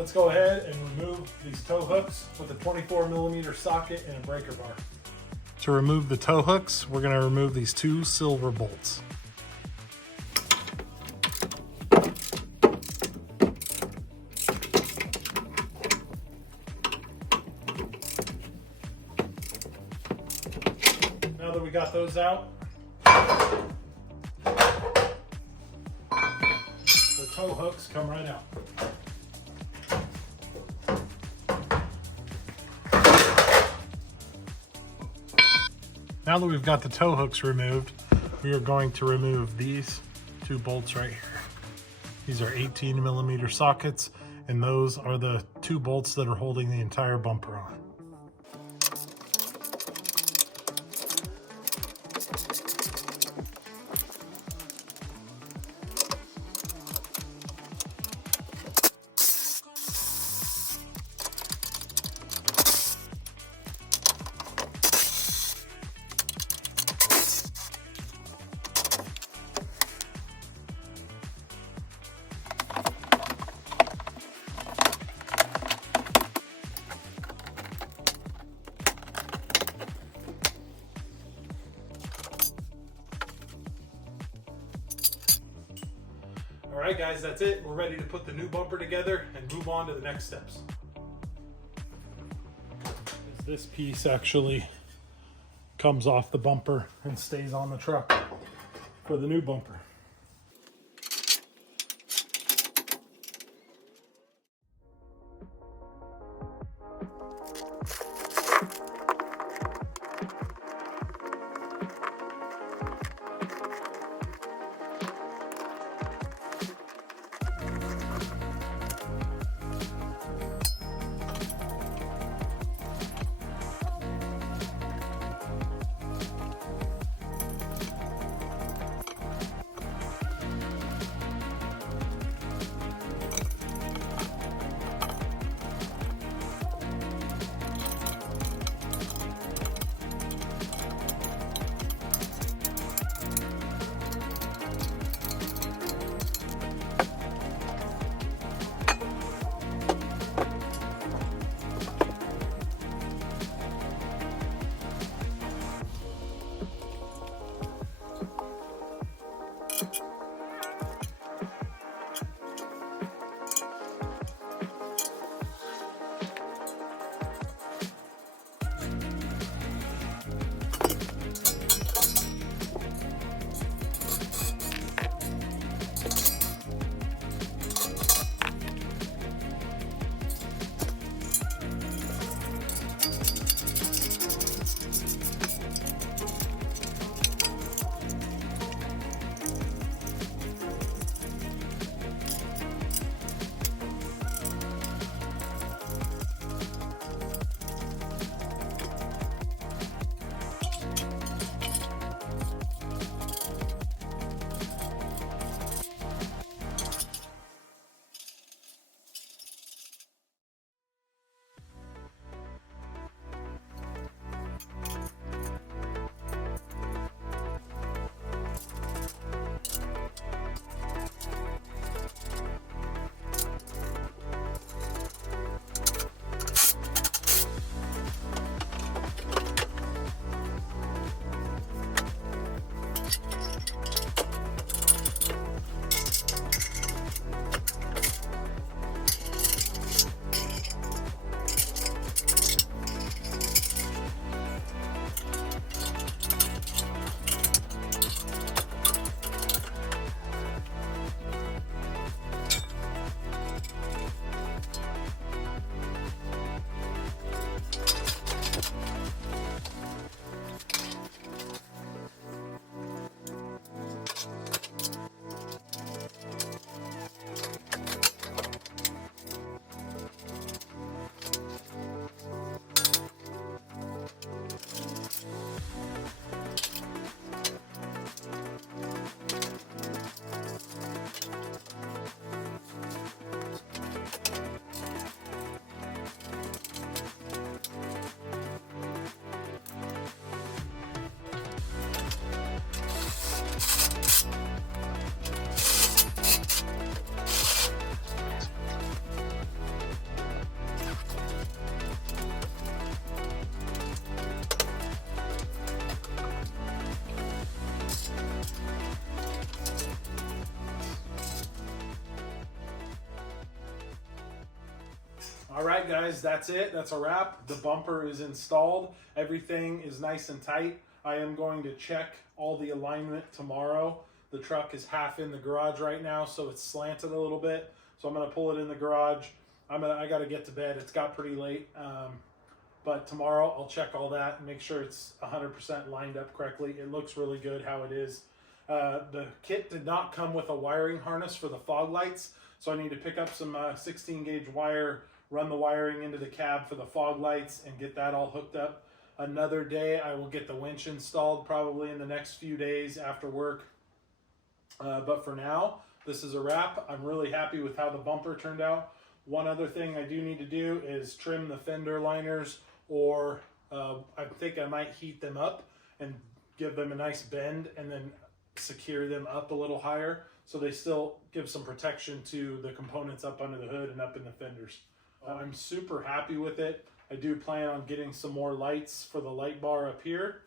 Let's go ahead and remove these tow hooks with a 24mm socket and a breaker bar. To remove the tow hooks, we're going to remove these 2 silver bolts. Now that we got those out, the tow hooks come right out. Now that we've got the tow hooks removed, we are going to remove these 2 bolts right here. These are 18mm sockets, and those are the 2 bolts that are holding the entire bumper on. All right, guys, that's it. We're ready to put the new bumper together and move on to the next steps. This piece actually comes off the bumper and stays on the truck for the new bumper. All right, guys, that's it. That's a wrap. The bumper is installed. Everything is nice and tight. I am going to check all the alignment tomorrow. The truck is half in the garage right now, so it's slanted a little bit. So I'm going to pull it in the garage. I got to get to bed. It's got pretty late. But tomorrow I'll check all that and make sure it's 100% lined up correctly. It looks really good how it is. The kit did not come with a wiring harness for the fog lights, so I need to pick up some 16 gauge wire, run the wiring into the cab for the fog lights, and get that all hooked up. Another day I will get the winch installed probably in the next few days after work. But for now, this is a wrap. I'm really happy with how the bumper turned out. One other thing I do need to do is trim the fender liners, or I think I might heat them up and give them a nice bend and then secure them up a little higher so they still give some protection to the components up under the hood and up in the fenders. I'm super happy with it. I do plan on getting some more lights for the light bar up here,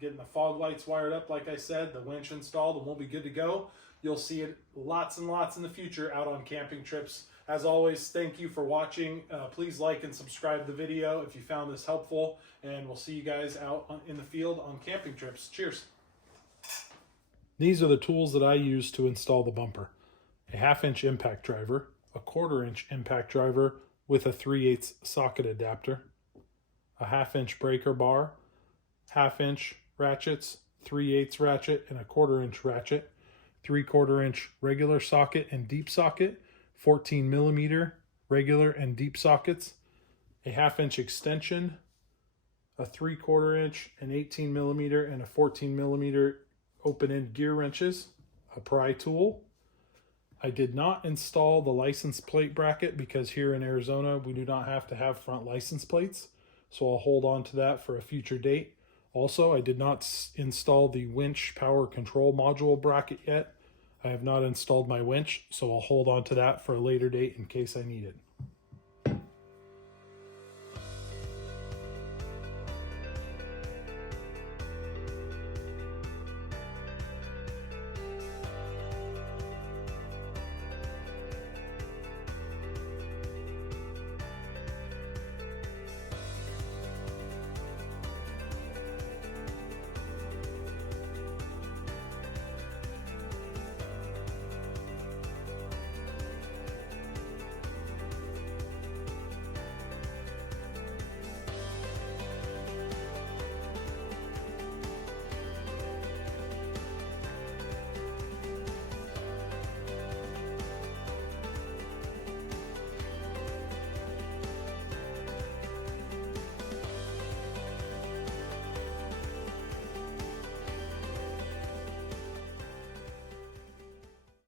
getting the fog lights wired up like I said, the winch installed, and we'll be good to go. You'll see it lots and lots in the future out on camping trips. As always, thank you for watching. Please like and subscribe the video if you found this helpful, and we'll see you guys out in the field on camping trips. Cheers. These are the tools that I use to install the bumper. A 1/2 inch impact driver, a 1/4 inch impact driver with a 3/8 socket adapter, a 1/2 inch breaker bar, 1/2 inch ratchets, 3/8 ratchet and a 1/4 inch ratchet, 3/4 inch regular socket and deep socket, 14 millimeter regular and deep sockets, a 1/2 inch extension, a 3/4 inch, an 18 millimeter and a 14 millimeter open end gear wrenches, a pry tool. I did not install the license plate bracket because here in Arizona we do not have to have front license plates, so I'll hold on to that for a future date. Also, I did not install the winch power control module bracket yet. I have not installed my winch, so I'll hold on to that for a later date in case I need it.